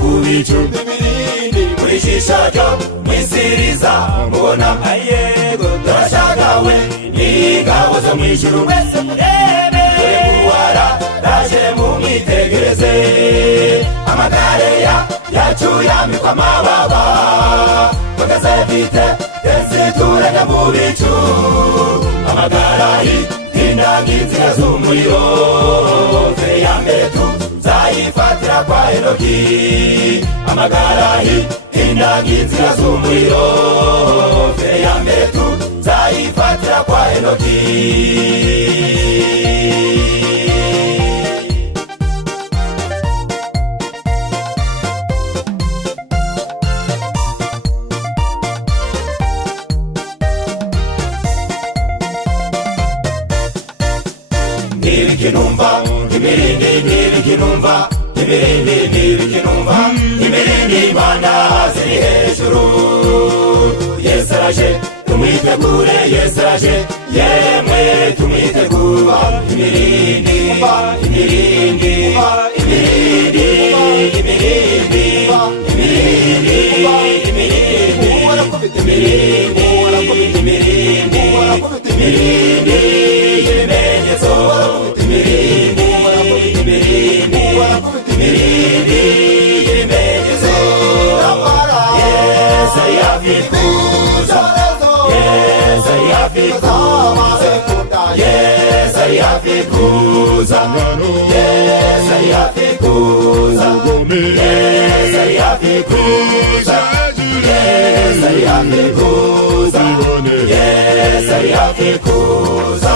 kubicu imirindi mwijisho ryo mwisiriza mubona ayego turashagawe n'ingabo zo mwijuru mwese murebe kuwara daje mumwitegereze amagare yacu yambikwa amababa magaze vite tenzituranya mu bicu amagara hindangi inzira z'umuriro fere ya mbere tuzayifatira kwa Enoki amagara hindangi inzira z'umuriro fere ya mbere tuzayifatira kwa Enoki Nibikinumva imirindi nibikinumva imirindi nibikinumva imirindi Imana ziri hejuru Yesu araje tumwitegure Yesu araje yemwe tumwitegura imirindi imirindi imirindi imirindi imirindi imirindi imirindi imirindi imirindi ibimenyetso imirindi imirindi imirindi ibimenyetso Yesu yafikuza Yesu yafikuza Yesu yafikuza Yesu yafikuza Yesu yafikuza Yesu yafikuza Yesu yafikuza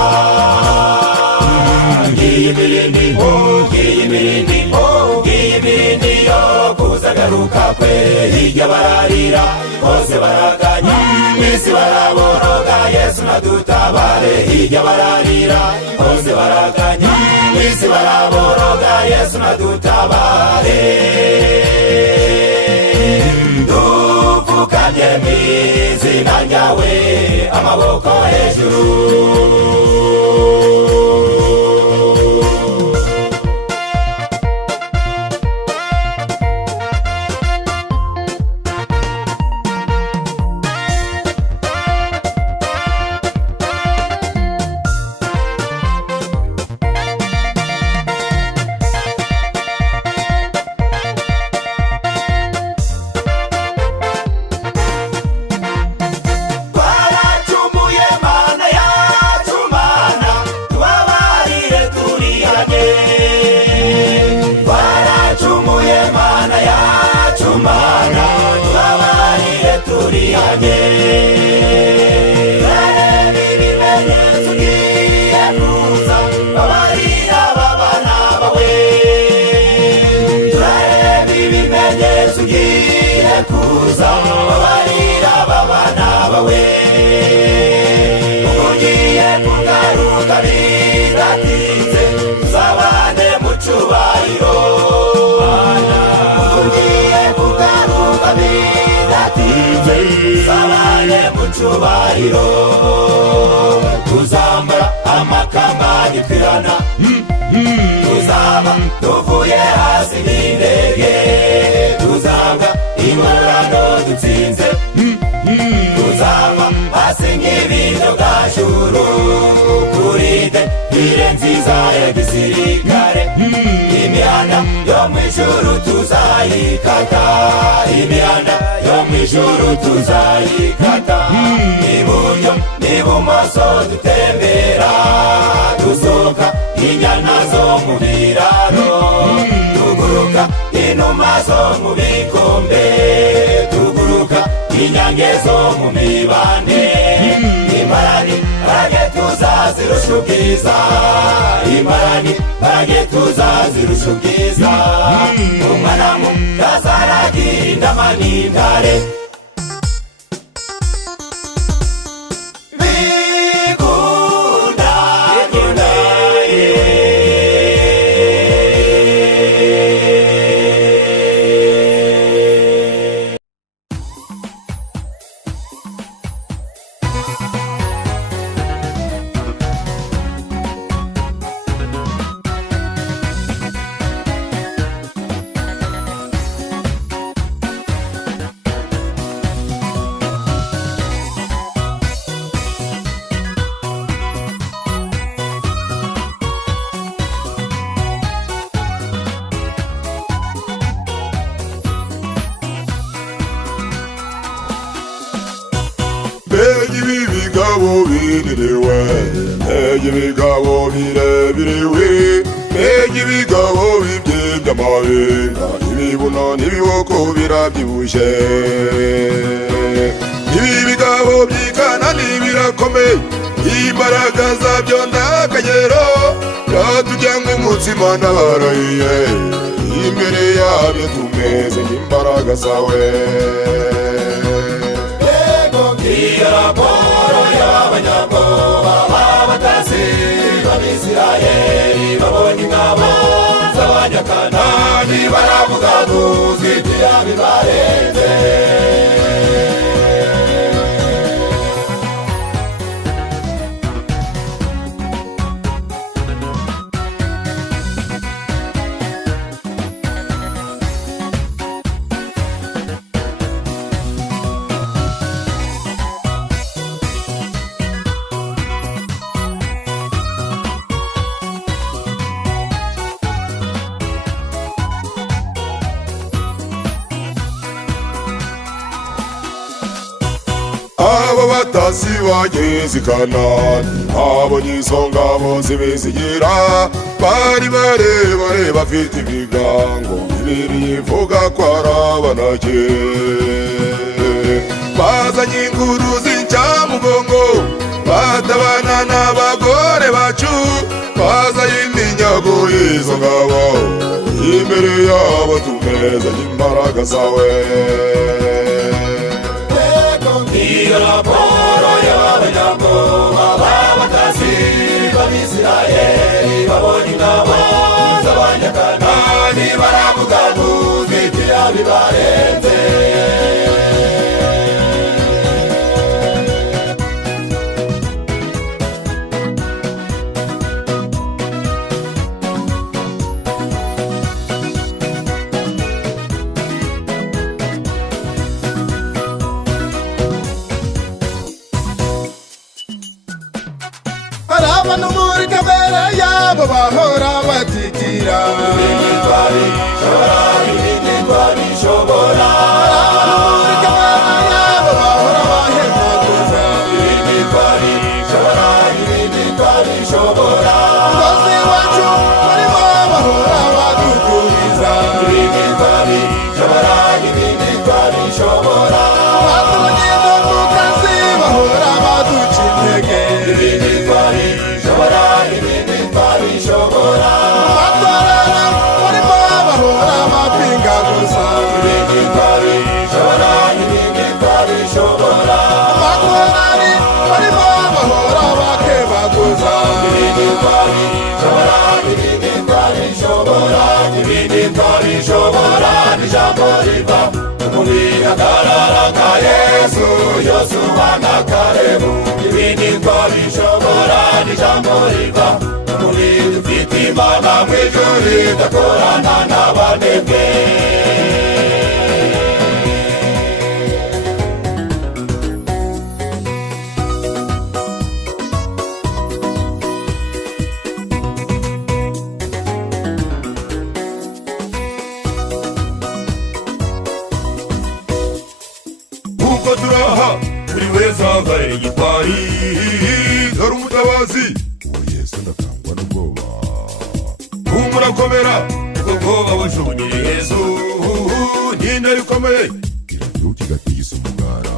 Ngiyimirindi yo kuzagaruka kwe hirya bararira bose baraganya mwisi baraboroga Yesu nadutabare hirya bararira bose baraganya mwisi baraboroga Yesu nadutabare dupfukamye mw'izina ryawe amaboko hejuru kuza babarira babana bawe ugiye kugaruka bidatinze tuzabane mu cyubahiro ugiye kugaruka bidatinze tuzabane mu cyubahiro tuzambara amakamba y'ikwirana tuzaba tuvuye hasi n'indege tuzaba ingororano dutsinze tuzaba hasi nk'ibindo bw'ajuru kuride ire nziza ya gisirikare imihanda yo mw'ijuru tuzayikata imihanda yo mw'ijuru tuzayikata iburyo n'ibumoso dutembera dusohoka inyana zo mu biraro tuguruka inuma zo mu bikombe tuguruka inyange zo mu mibande imparani barage tuzazirusha ubwiza imparani barage tuzazirusha ubwiza umwana mu tazaragira indama n'intare bininiwe, mbega ibigabo birebiriwe, mbega ibigabo bibyimba amabinga, ibibuno n'ibiboko birabyibushye. Ibi bigabo byikana birakomeye, imbaraga zabyo ndakagero, byatujya nk'umutsima n'abarahiye, imbere yabyo tumeze nk'imbaraga zawe. Iyo raporo y'abanyabwoba b'abatasi b'Abisirayeli babonye ingabo z'Abanyakanani, baravuga tuzitira bibarenze. Abo batasi bageze i Kanani, babonye izo ngabo zibizigira, bari barebare bafite ibigango, Bibiliya ivuga ko ari Abanaki. Bazanye inguru z'incamugongo, batabana n'abagore bacu, bazanye iminyago y'izo ngabo, imbere yabo tumeze nk'imbaraga zawe. Iyo raporo y'abanyabwoba b'abatasi b'Abisirayeli babonye ingabo z'Abanyakanani, baravuga tuzitira bibarenze. Abantu muri kamere yabo bahora batitira, ibindi twabishobora, ibindi twabishobora. abantu muri kamere yabo bahora bahemaguza, ibindi twabishobora, ibindi twabishobora. umugozi wacu barimo bahora badudubiza, ibindi twabishobora, ibindi twabishobora. batubonye mu kazi bahora baduca intege, ibindi twabishobora, ibindi twabishobora. matorero barimo bahora bapingaguza, ibindi twabishobora, ibindi twabishobora. amakorari barimo bahora bakebaguza, ibindi twabishobora, ibindi twabishobora. ibindi twabishobora n'ijambo riva mu bihagarara nka Yesu, Yosuwa na Kalebu. ibindi twabishobora n'ijambo riva muri dufite Imana mw'ijuru idakorana n'abanebwe. Kuko turaha buri wese ahagarara igitwari, dore umutabazi uwo Yesu ndakangwa n'ubwoba. Humura komera, ubwo bwoba bujugunyire Yesu, n'inda rikomeye irabyuka igatigisa umugara.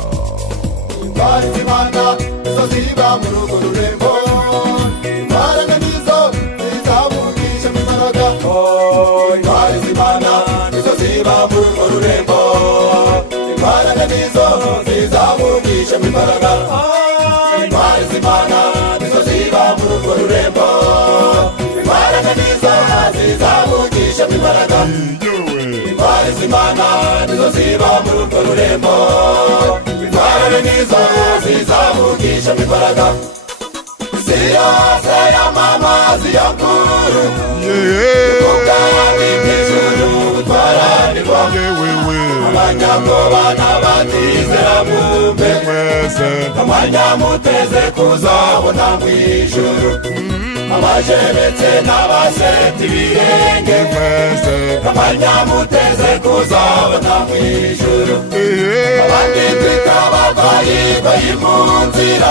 Intwari z'Imana nizo ziba muri urwo rurembo, imbaraga nizo zizamugisha imbaraga. Intwari z'Imana nizo ziba muri urwo rurembo, imbaraga nizo zizamugisha imbaraga. Intwari z'Imana nizo ziba muri urwo rurembo, imbaraga nizo zizamugisha imbaraga. Intwari z'Imana nizo ziba muri urwo rurembo, imbaraga nizo zizamugisha imbaraga. Isi yose yamamaza iyo nkuru, ubwami bw'ijuru butwaranirwa. Abanyabwoba n'abatizera mwumve, amanya muteze kuzabona mw'ijuru. abajebetse n'abaseta ibirenge mwese abanyamuteze kuzabona mu ijuru abandi twikabarwayi bari mu nzira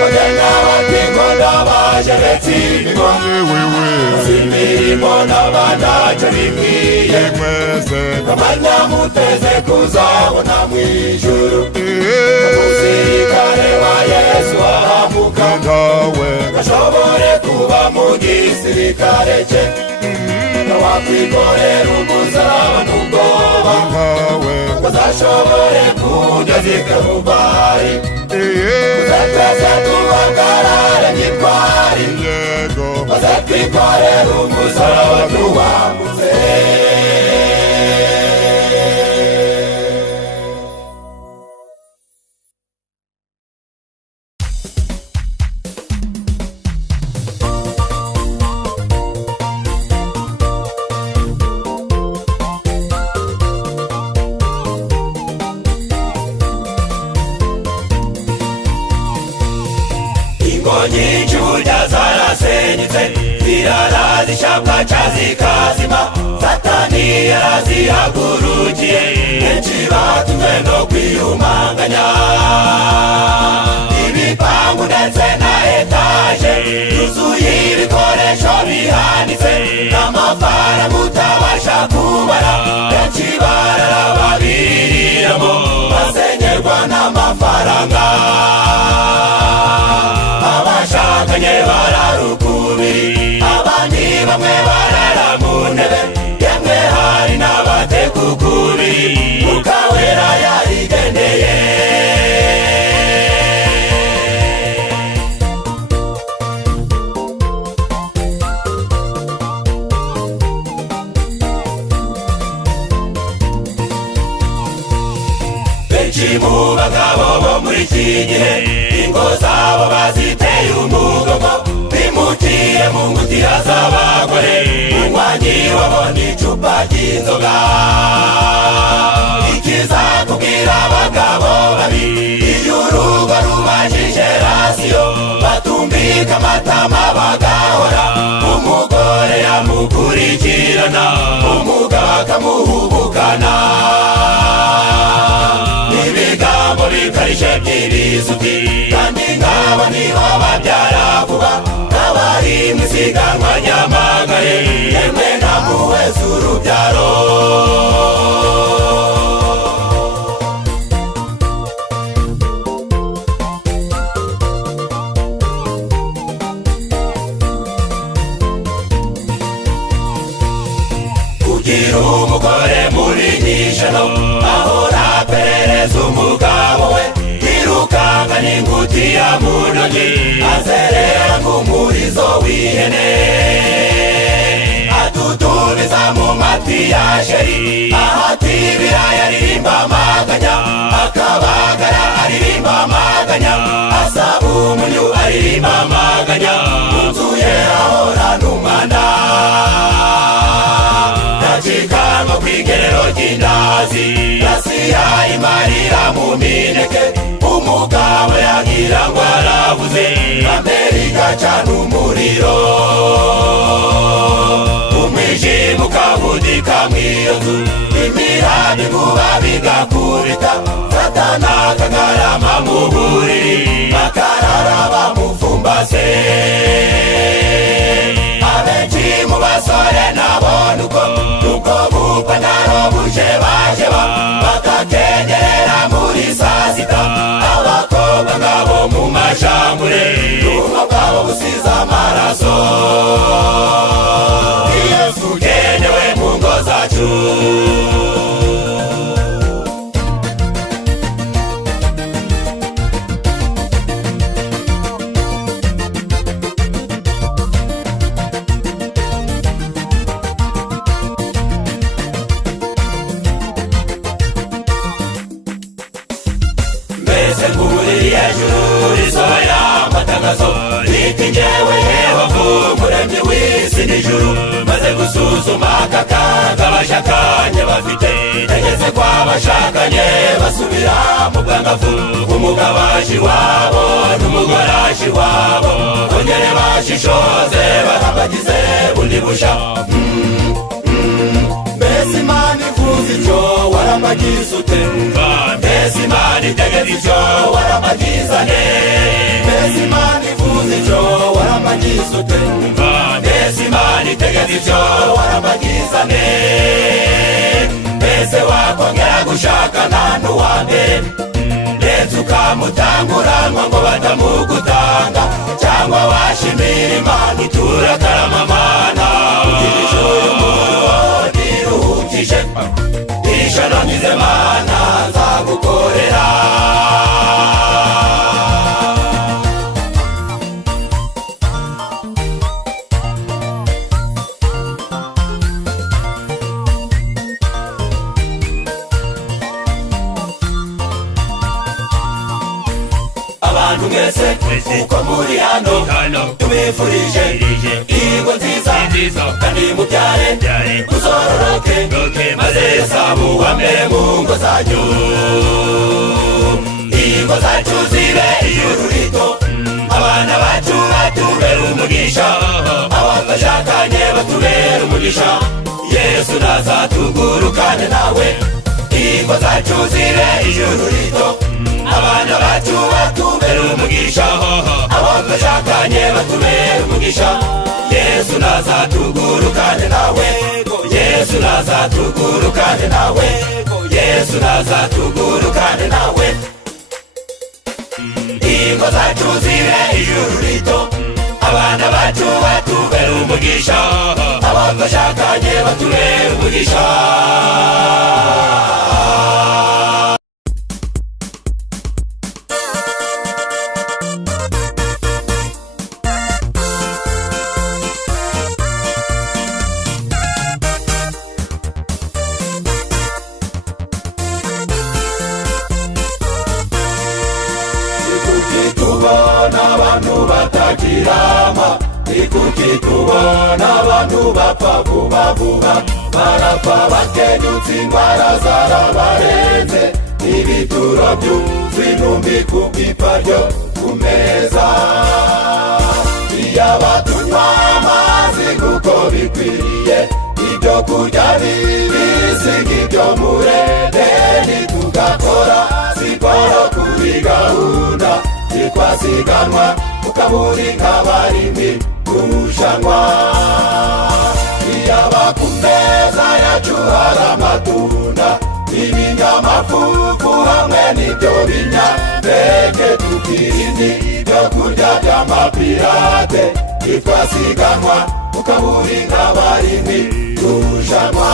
bagenda bati ngo ndabajebetse imigongo imirimo n'abandacyo bikwiye mwese abanyamuteze kuzabona mu ijuru umusirikare wa Yesu ahamuka ndawe gashobore kuba mu gisirikare cye wakwikorera umusaraba n'ubwoba ndawe uzashobore kugeza i Karuvali uzatwese tuhagarare gitwari yego uzatwikorera umusaraba tuwambutse nyinshi burya zarasenyutse zirazishabwa cazikazima satani yarazihagurukiye benshi batumwe no kwiyumanganya ibipangu ndetse na etaje yuzuye ibikoresho bihanitse n'amafaranga utabasha kubara benshi bararababiriramo basenyerwa n'amafaranga abashakanye bararukubiri abandi bamwe barara mu ntebe yemwe hari n'abatekukubiri ukawera yarigendeye benshi mu bagabo bo muri iki gihe ingo zabo baziteye umugongo bimutiye mu ngutiya z'abagore umunywanyi wabo n'icupa ry'inzoga ikizakubwira abagabo babi iyo urugo rubajije rasiyo batumvika amatama bagahora umugore yamukurikirana umugabo akamuhubukana ibigambo bikarishye by'ibisuti kandi nk'aba nibo babyara vuba n'abari mu isiganwa nyamagare yemwe nta mpuhwe z'urubyaro kugira umugore muri nyishano ahora aperereza umugabo we yirukanga n'ingutiya mu ntoki azerera nk'umurizo w'ihene atutubiza mu matwi ya sheri ahatibira yaririmba amaganya akabagara aririmba amaganya asaba umunyu aririmba amaganya inzu ye ahorana umwanda nacikanwa kw'igerero ry'indazi rasiya imarira mu mineke umugabo yagira ngo aravuze amerika cana umuriro umwijima ukabudika mw'iyo nzu imirambi inkuba bigakubita satana akagarama mu buriri bakarara bamufumbase abenshi mu basore nabona uko bupantaro bujebajeba bakakengerera muri saa sita abakobwa ngabo mu mashambure ubwo bwabo busize amaraso Yesu ugenewe mu ngo zacu n'ijuru maze gusuzuma akakanga abashakanye bafite tegeze kwa bashakanye basubira mu bwangavu umugabo aje iwabo n'umugarashi wabo bongere bashishoze barabagize bundi busha. Mbese Imana ivuze icyo warabagize ute? Mbese Imana itegetse icyo warabagiza nte? Mbese Imana ivuze icyo warabagize ute? Mbese Imana itegetse icyo warabagiza nte? Mbese wakongera gushaka nta n'uwa mbere ndetse ukamutanguranwa ngo batamugutanga, cyangwa washimira Imana itura karamamana ugirije uyu murimo niruhukije ishano ngize Mana nzagukorera. Abantu mwese uko muri hano tubifurije ingo nziza kandi mubyare muzororoke maze Yesabu wa mbere mu ngo zanyu. Ingo zacu zibe ijuru rito, abana bacu batubere umugisha, abafashakanye batubere umugisha, Yesu nazatugurukane nawe. Ingo zacu zibe ijuru rito, abana bacu batubere umugisha, abafashakanye batubere umugisha, Yesu nazatugurukane nawe. Yesu nazatugurukane nawe. Yesu nazatugurukane nawe. Ingo zacu zibe ijuru rito, abana bacu batubere umugisha, abafashakanye batubere umugisha. Tubona abantu batakirama, ikuki tubona abantu bapfa vuba vuba, barapfa bakenyutse indwara zarabarenze, ibituro byuzuye intumbi ku pipa ryo ku meza. Iyaba tunywa amazi kuko bikwiriye, ibyo kurya bibisi nk'ibyo muri Edeni, tugakora siporo kuri gahunda twasiganwa ukaburi nk'abarimi kurushanwa. Iyaba ku meza yacu hari amatunda ibinyamafufu hamwe n'ibyo binyampeke, tukirinde ibyo kurya by'amapirate twasiganwa ukaburi nk'abarimi kurushanwa.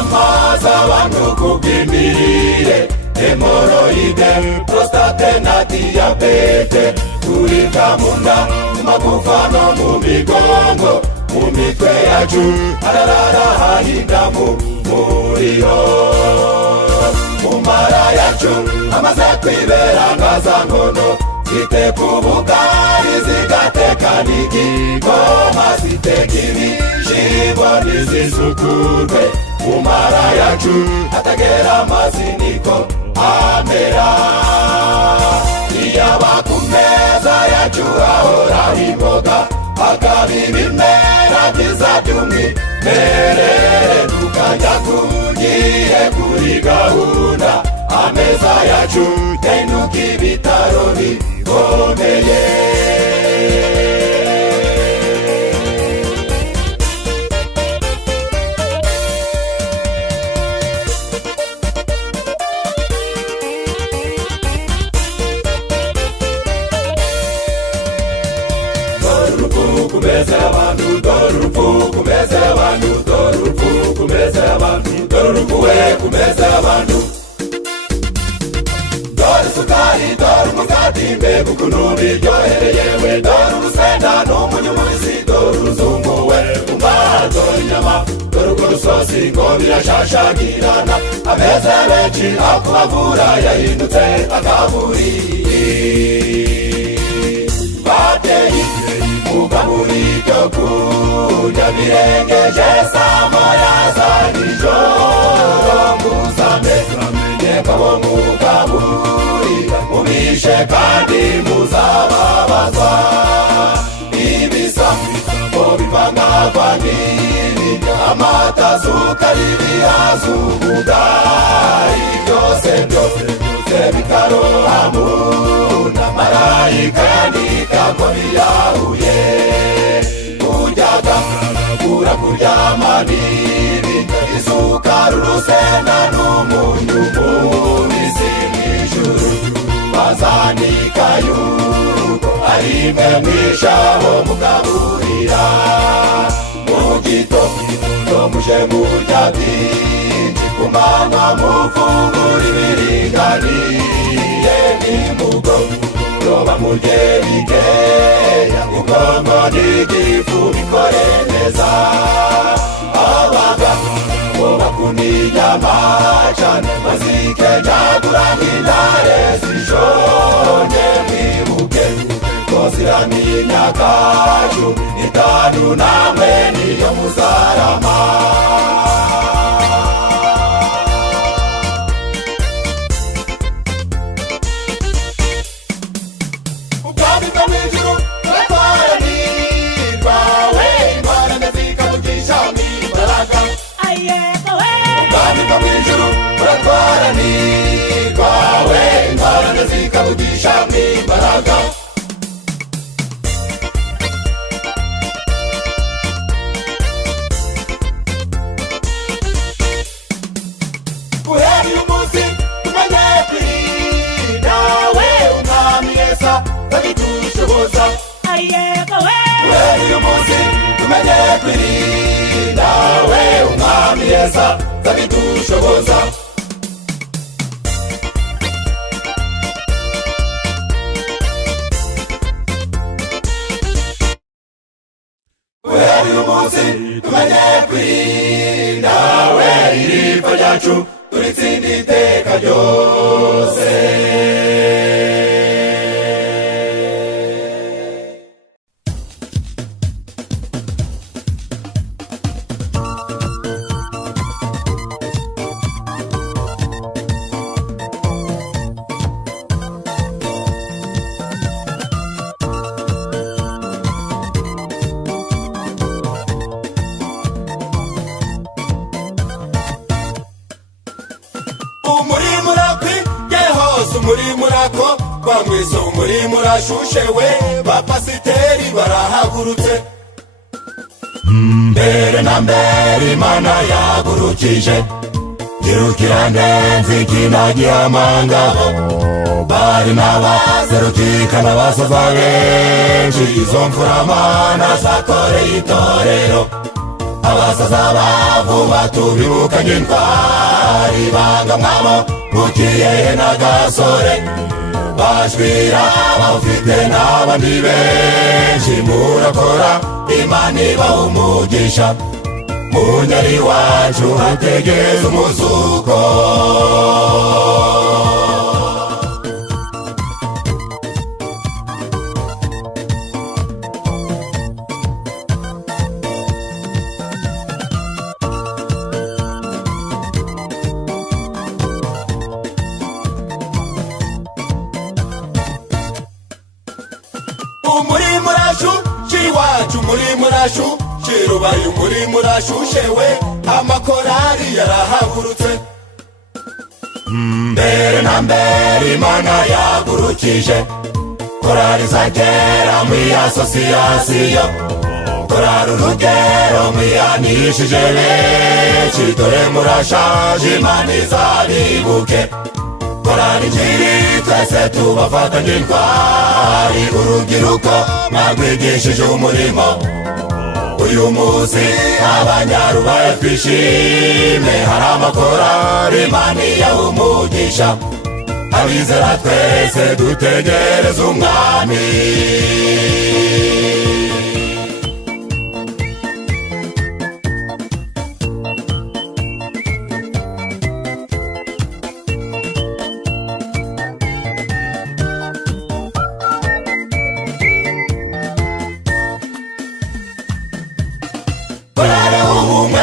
Amaza abantu kubw'imirire, hemoroide, prostate na diyabete, kuribwa mu nda, mu magufa no mu migongo, mu mitwe yacu hararara hahinda mu muriro. Mu mara yacu amaze kwibera ngaza nkono, ziteka ubugari zigateka n'igikoma, ziteka ibishyimbo ntizisukurwe. Mu mara yacu atagera amazi niko amera. Iyaba ku meza yacu hahora imboga, hakaba ibimera byiza by'umwimerere, tukajya tugiye kuri gahunda, ameza yacu yahinduka ibitaro bikomeye. Kumeza y'abantu, dore urupfu kumeza y'abantu, dore urupfu kumeza y'abantu, dore urupfu we kumeza y'abantu. Dore isukari, dore umugati, mbega ukuntu biryohereye we, dore urusenda n'umunyu mubisi, dore uruzungu we umva, dore inyama, dore urwo rusosi ngo birashashagirana, ameza benshi akubavura yahindutse akaburi. burya birengeje saa moya za nijoro muzamenye ko abo mugaburira mubishe kandi muzababazwa ibisambo bivangavangiri amata sukari ibihaza ubugari byose bikaroha mu nda marayika yandika ko biyahuye kuryaga kuryama n'ibindi isukari urusenda n'umunyu mubisi mw'ijuru bazandika yuko ari mwe mw'ijabo mugaburira mu gitondo muje murya byinshi ku manywa mufungura ibiringaniye nimugoroba murye bikeya ubwonko n'igifu bikore neza abagabo bakunda inyama cane bazikejagura nk'intare zishonje mwibuke ko ziramiye imyaka 15 namwe niyo muzarama zikabugisha imbaraga guhera uyu munsi tumenye kwirinda we umwami Yesu abidushoboza guhera uyu munsi tumenye kwirinda we umwami Yesu abidushoboza uyu munsi tumenye kwirinda we irifa ryacu turitsinda iteka ryose bamwiso umurimo urashushe we bapasiteri barahagurutse mbere na mbere Imana yagurukije girukirane nzikina gihamangabo bari n'abazerukika n'abasaza benshi izo mfuramana zakoreye itorero abasaza bavuba tubibukanye intwari bangamwamo bukiye n'agasore bashwira bafite n'abandi benshi murakora Imana ibaha umugisha munyari wacu hategeze umuzuko umurashu shirubaye umurimo urashushewe amakorari yarahagurutse mbere na mbere Imana yagurukije korari zagera muri asosiyasiyo korari urugero mwiyanishije benshi dore murashaje Imana izabibuke korari njiri twese tubafatanye intwari urubyiruko mwagwigishije umurimo uyu munsi abanyarubaye twishime hari amakorari Imana iyaha umugisha abizera twese dutegereze umwami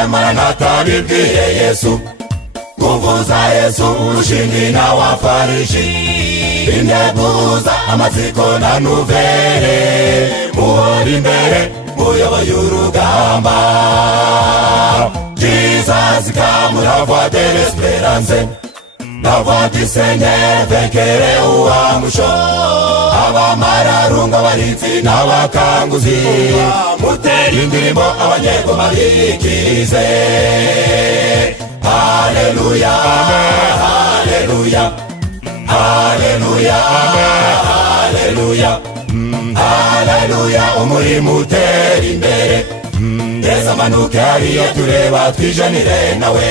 Maranatha bibwiye Yesu, nguvu za Yesu, ushindi na wafarishi, integuza amatsiko na nuvere, muhora imbere muyoboye urugamba. Jesus come, la voix de l'espérance, la voix du Seigneur vaincrait uwa musho. Abamararunga barinzi n'abakanguzi, mutera indirimbo abanyegoma bikize. Haleluya, haleluya, haleluya, haleluya, haleluya. Umurimo utera imbere, Yesu amanuke hariya tureba twijanire nawe.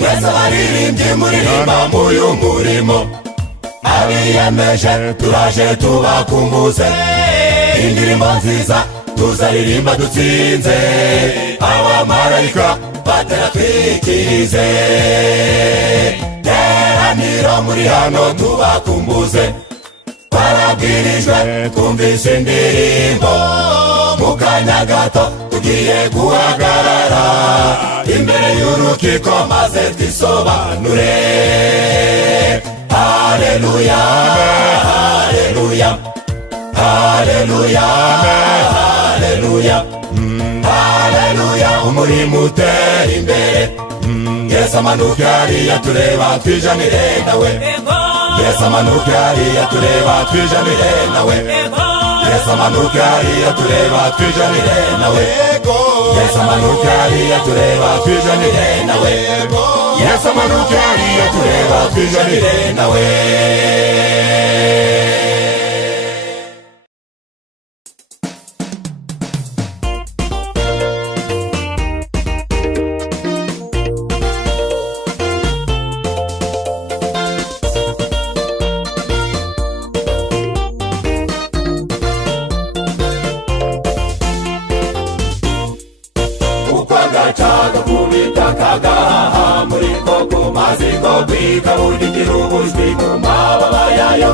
Yesu baririmbye muririmba muyu murimo, abiyemeje turaje tubakumbuze. Indirimbo nziza tuzaririmba dutsinze, abamarayika batera twikirize. Teraniro muri hano tubakumbuze, barabwirijwe twumvise indirimbo. Mu kanya gato tugiye guhagarara imbere y'urukiko maze twisobanure. Haleluya, haleluya, haleluya, haleluya, haleluya. Umurimo utera imbere, Yesu amanuke hariya tureba twijanire nawe. Yesu amanuke hariya tureba twijanire nawe. Yesu amanuke hariya tureba twijanire nawe. Yesu amanuke hariya tureba twijanire nawe. Yesu amanuke hariya tureba twijanire nawe. Gacaga kubita kagaha muri koko maziko kwika udigira ubuzwi mu mababa yayo.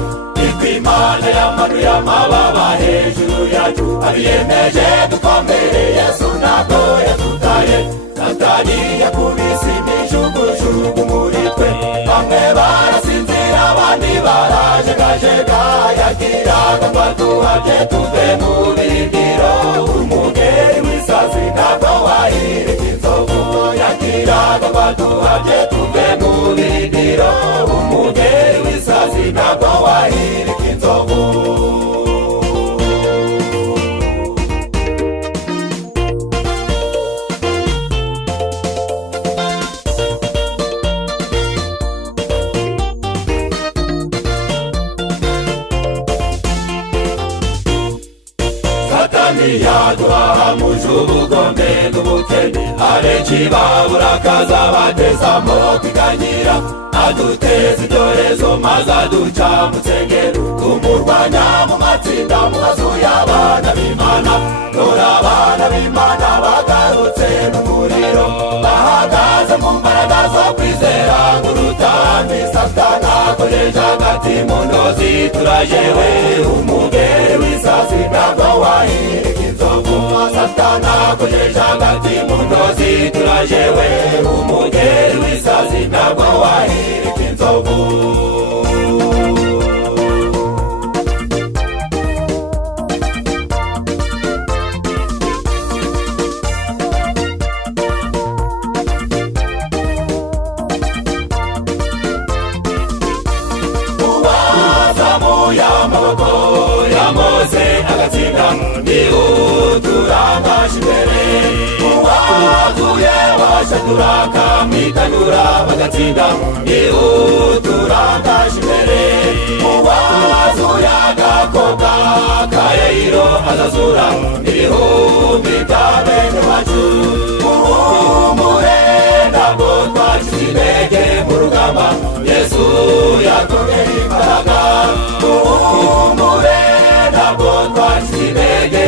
Ikwimana yamanuye amababa hejuru yacu, abiyemeje dukomere. Yesu ntabwo yadutaye, Satani yakubise imijugujugu muri twe. Bamwe barasinzira abandi barajegajega, yagiraga ngo aduhate tuve mu birindiro. Umugeri w'isazi ntabwo wahirika inzovu, yagiraga ngo aduhate tuve mu birindiro. Umugeri w'isazi ntabwo wahirika inzovu. Satani yaduhaha mujubugombe n'ubukene, abenshi babura akaza bateza amaboko iganyira. Aduteza ibyorezo maze aduca mu nsengero, tumurwanya mu matsinda mu mazu y'abana b'Imana. Dore abana b'Imana bagarutse n'umuriro, bahagaze mu mbaraga zo kwizera nk'urutambi. Satani akoresha agati mu ntozi, turajewe umugeri w'isazi ntabwo wahirika inzovu. Satani akoresha agati mu ntozi, turajewe umugeri w'isazi ntabwo wahirika inzovu. Amaboko ya Mose agatsinda, niuturangaje imbere. Uwaguye washaturaka mwitanyura bagatsinda, niuturangaje imbere. Uwazuye agakobwa ka Yayiro azazura ibihumbi bya bene wacu. Muhumure ntabwo twacize intege mu rugamba, Yesu yatwongereye imbaraga. Muhumure ntabwo twacize intege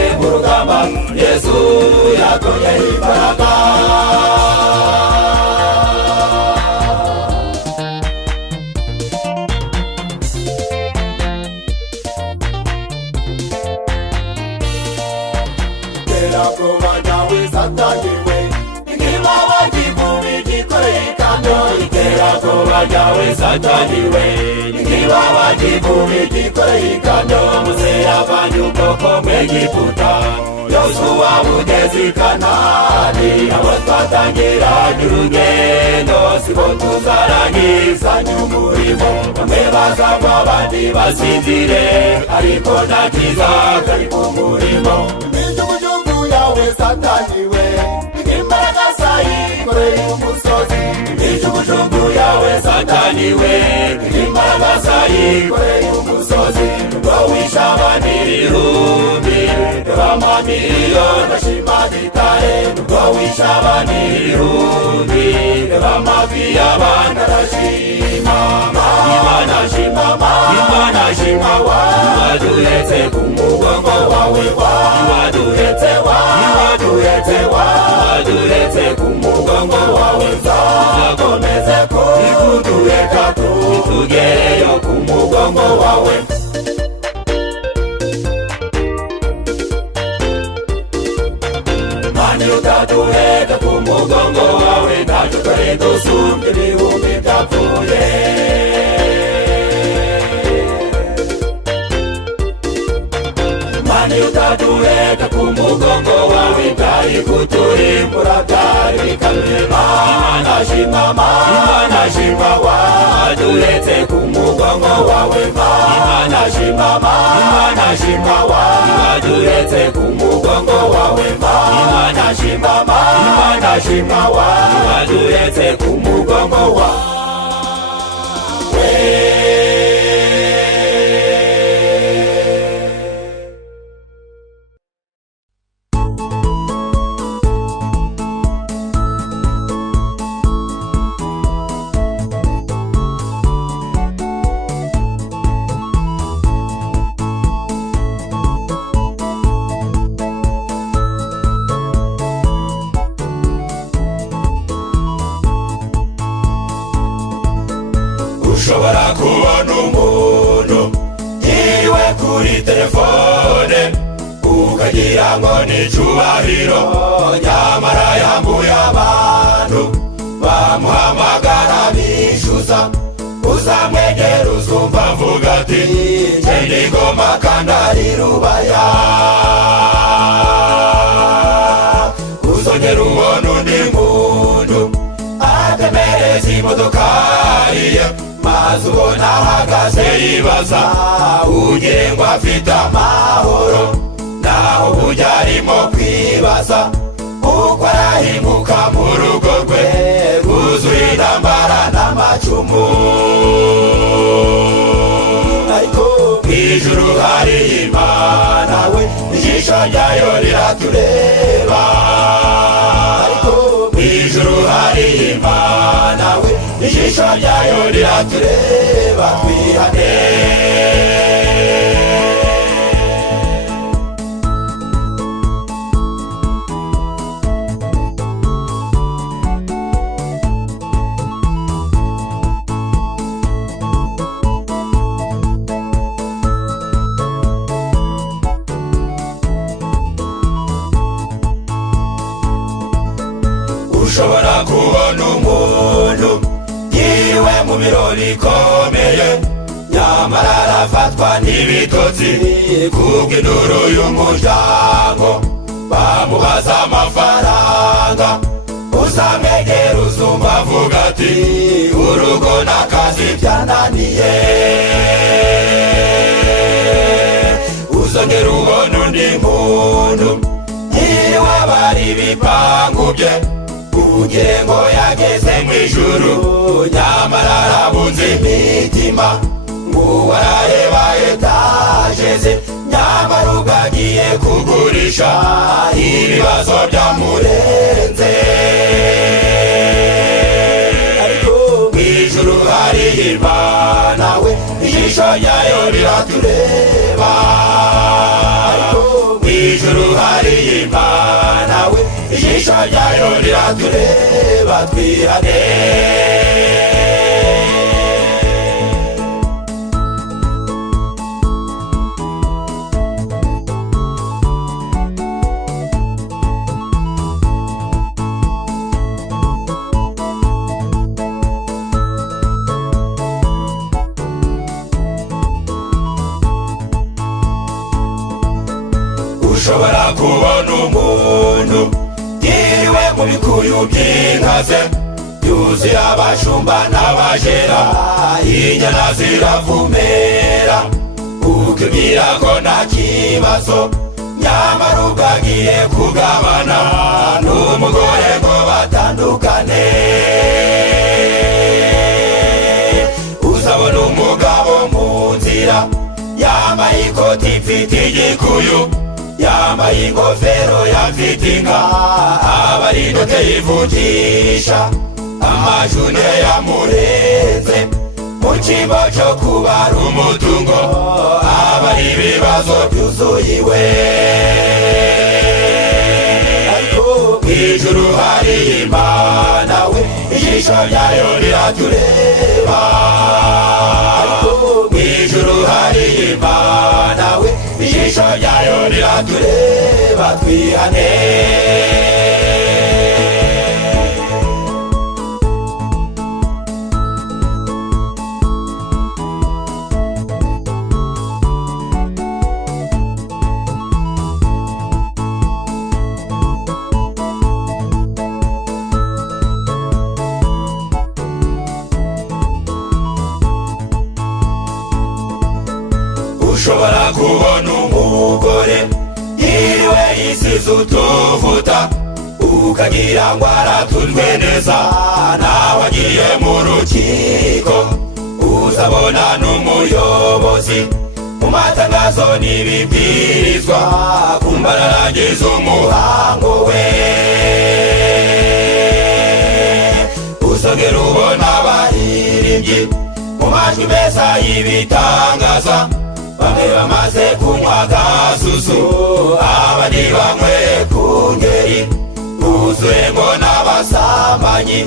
izuba ryawe satani we niba bagivumi gikoreye ikamyo muze yavanye ubwoko bw'Egiputa Yosuwa mugeze i Kanani abo twatangiranye urugendo sibo tuzarangizanya umurimo bamwe bazagwa abandi basinzire ariko nta kiza kari mu murimo imijugujugu yawe satani we imbaraga zayikoreye umusozi imijugujugu yawe satani we imbaraga zayikoreye umusozi ngo wishe abandi ibihumbi b'amamiliyoni ndashima gitare ngo wishe abandi ibihumbi b'amavi y'abandi arashima Imana shima Imana shima waduhetse ku mugongo wawe waduhetse waduhetse ku mugongo wawe zakomeze ko ikuduheka tugereyo ku mugongo wawe Mani utaduheka ku mugongo wawe ntacyo twari dusumbye ibihumbi byapfuye Mani utaduheka ku mugongo wawe byari kuturimbura byari bikamye Imana shima waduhetse ku mugongo wawe Imana shima waduhetse ku mugongo wawe Imana shima waduhetse ku mugongo wawe ushobora kubona umuntu yiriwe kuri telefone ukagira ngo ni icubahiro nyamara yambuye abantu bamuhamagara bishyuza uzamwegera uzumva avuga ati nje ndigoma kandi ari rubaya uzongera ubona undi muntu atemereza imodoka ye maze ubona ahagaze yibaza ugire ngo afite amahoro naho burya arimo kwibaza uko arahinguka mu rugo rwe rwuzuye intambara n'amacumu ariko mw'ijuru hari Imana we ijisho ryayo riratureba ariko mw'ijuru hari Imana we ijisho ryayo riratureba twihane ushobora kubona umuntu yiriwe mu birori bikomeye nyamara arafatwa n'ibitotsi kubw'induru y'umuryango bamubaza amafaranga uzamwegera uzumva avuga ati urugo n'akazi byananiye uzongera ubona undi muntu yiriwe bari ibipangu bye ugire ngo yageze mu ijuru nyamara arabunze imitima nguwo arareba etaje ze nyamara ubwo agiye kugurisha ibibazo byamurenze ariko mw'ijuru hari Imana we ijisho ryayo riratureba ariko mw'ijuru hari Imana we ijisho ryayo riratureba twihane ushobora kubona umuntu yiriwe mu bikuyu by'inkaze yuzuye abashumba n'abajera inyana ziravumera ukibwira ko nta kibazo nyamara ubwagiye kugabana n'umugore ngo batandukane uzabona umugabo mu nzira yambaye ikoti ifite igikuyu yambaye ingofero yafite inka abarindote yivugisha amajune yamurenze mu cyimbo cyo kubara umutungo abari ibibazo byuzuye iwe mw'ijuru hari Imana we ijisho ryayo riratureba mw'ijuru hari Imana we ijisho ryayo riratureba twihane ushobora kubona umugore yiriwe yisize utuvuta ukagira ngo aratunzwe neza nawe agiye mu rukiko uzabona n'umuyobozi mu matangazo n'ibibwirizwa kumva ararangiza umuhango we uzongera ubona abaririmbyi mu majwi meza y'ibitangaza bamwe bamaze kunywa gasusu abandi banyweye ku ngeri buzuye ngo n'abasambanyi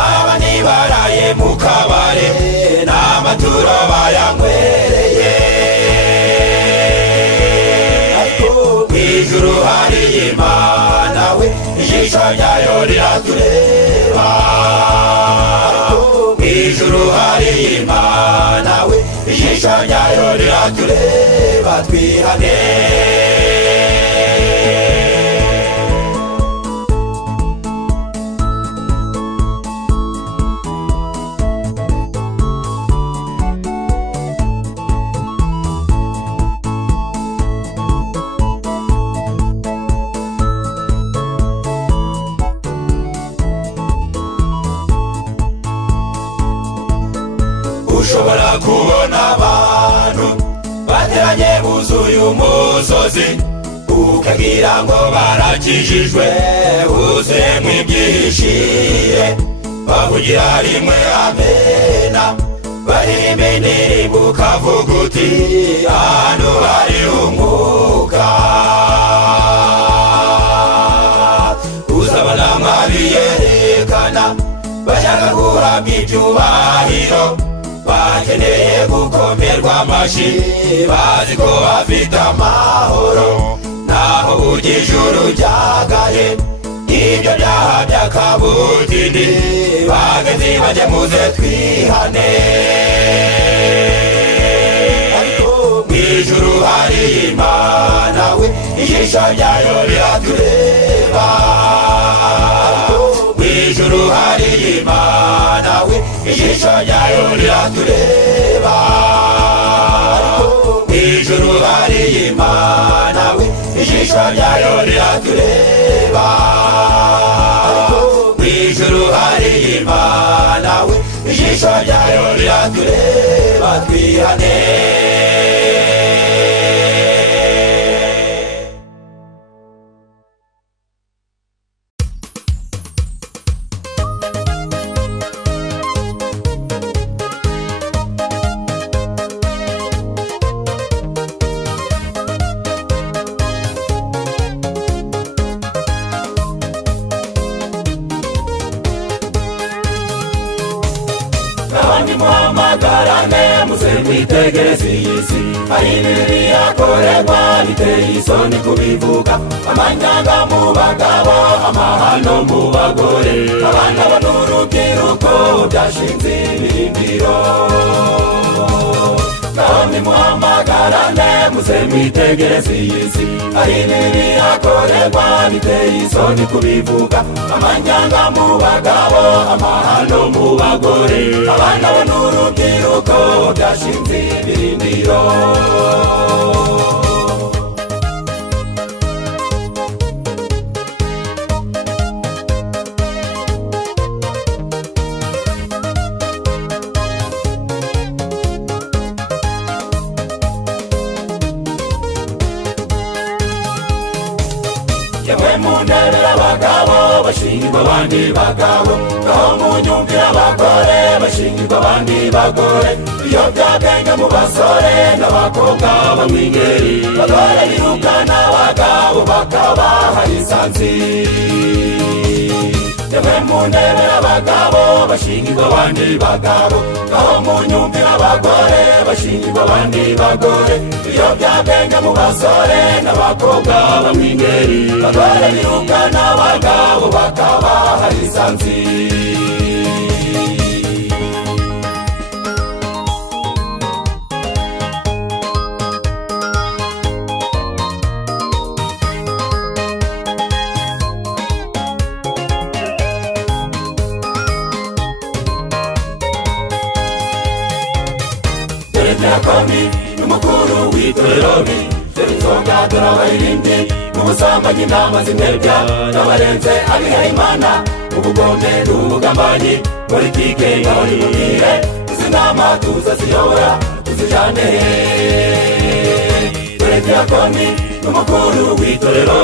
abandi baraye mu kabare n'amaturo bayanywereye mw'ijuru hari Imana we ijisho ryayo riratureba mw'ijuru hari Imana we ijisho ryayo riratureba twihane ushobora kubona abantu bateranye buzuye umusozi ukagira ngo barakijijwe huzuyemo ibyishire bavugira rimwe amena baririmba indirimbo ukavuga uti hano hari umwuka uzabona mwabiyerekana bashaka guhabwa icyubahiro bakeneye gukomerwa amashyi bazi ko bafite amahoro naho burya ijuru ryagaye ibyo byaha by'akabutindi bagenzi bajye muze twihane mw'ijuru hari Imana we ijisho ryayo riratureba mw'ijuru hari Imana we ijisho ryayo riratureba mw'ijuru hari Imana we ijisho ryayo riratureba mw'ijuru hari Imana we ijisho ryayo riratureba twihane muhamagarane muze mwitegereze iyi si hari ibibi yakorerwa biteye isoni kubivuga amanyanga mu bagabo amahano mu bagore abana n'urubyiruko byashinze ibirindiro naho nimuhamagara muhagarane muze mwitegereze iyi si, aho ibibi hakorerwa biteye isoni kubivuga, amanyanga mu bagabo, amahano mu bagore, abana bo n'urubyiruko byashinze ibirindiro. Yemwe muntebera abagabo bashingirwa abandi bagabo, naho munyumvira abagore bashingirwa abandi bagore, iyo byagenge mu basore n'abakobwa bamwingeri, bagore birukana abagabo bakabaha isanzi. Yemwe muntebera abagabo bashingirwa abandi bagabo, naho munyumvira abagore bashingirwa abandi bagore, iyo byagenge mu basore n'abakobwa bamwingeri, bagore birukana abagabo bakabaha isanzi. Diakoni n'umukuru w'itorero, inzoga turabaririmbyi, n'ubusambanyi n'amazimebya, n'abarenze abihaye Imana, ubugombe n'ubugambanyi, politike n'abarimugihe, izi nama tuzaziyobora tuzijane. Dore Diakoni n'umukuru w'itorero,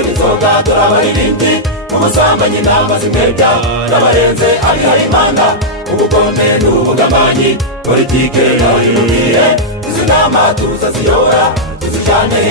inzoga turabaririmbyi, n'ubusambanyi n'amazimebya, n'abarenze abihaye Imana, ubugombe n'ubugambanyi, politike n'abarimugihe, izi nama tuzaziyobora tuzijane.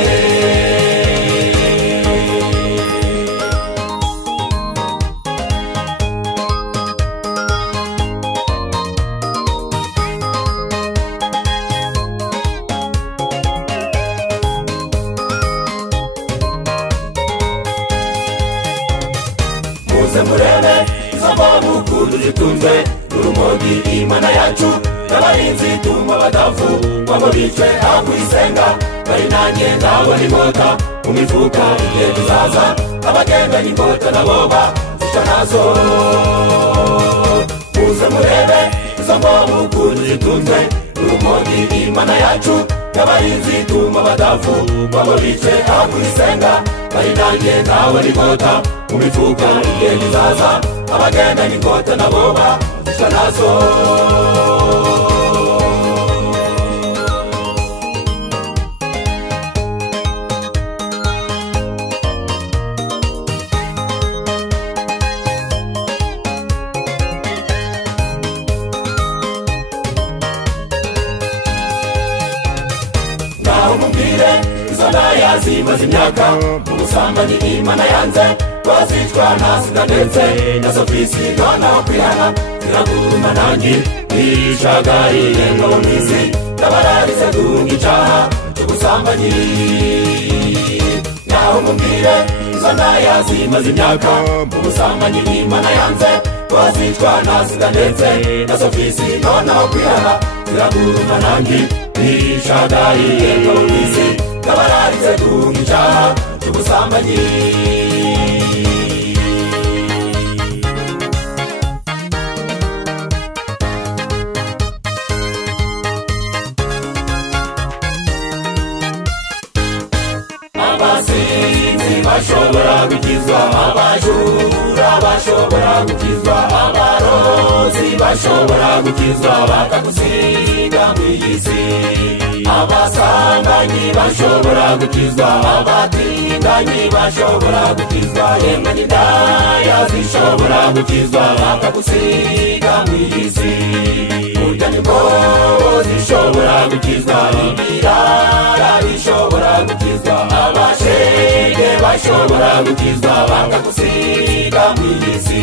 Muze murebe izo mbabuku duzitunze, urumogi Imana yacu, n'abarinzi tuma badafu wabo bice aho isenga, bari nanjye ndabona inkota mu mifuka igihe kizaza, abagendanye inkota naboba zica nazo. Muze murebe izo mbabuku duzitunze, urumogi Imana yacu, n'abarinzi tuma badafu wabo bice aho isenga, bari nanjye ndabona inkota mu mifuka igihe kizaza, abagendanye inkota naboba zica nazo. Umubwire izo ndaya zimaze imyaka, ubusambanyi Imana yanze, bazicwa na sida ndetse na sofisi, noneho kwihana ziraguruma nanjye nishagariye ngo mw'isi, ndabararize dunga icaha cy'ubusambanyi. Naho umubwire izo ndaya zimaze imyaka, ubusambanyi Imana yanze, bazicwa na sida ndetse na sofisi, noneho kwihana ziraguruma nanjye nishagariye ngo mw'isi, ndabararize dunga icaha cy'ubusambanyi. Abasinzi bashobora gukizwa, abajura bashobora gukizwa, abarozi bashobora gukizwa bakagusiga mw'iyi si, abasambanyi bashobora gukizwa, abatinganyi bashobora gukizwa, yemwe n'indaya zishobora gukizwa bakagusiga mw'iyi si, burya n'imbobo zishobora gukizwa, ibirara bishobora gukizwa, abashege bashobora gukizwa bakagusiga mw'iyi si,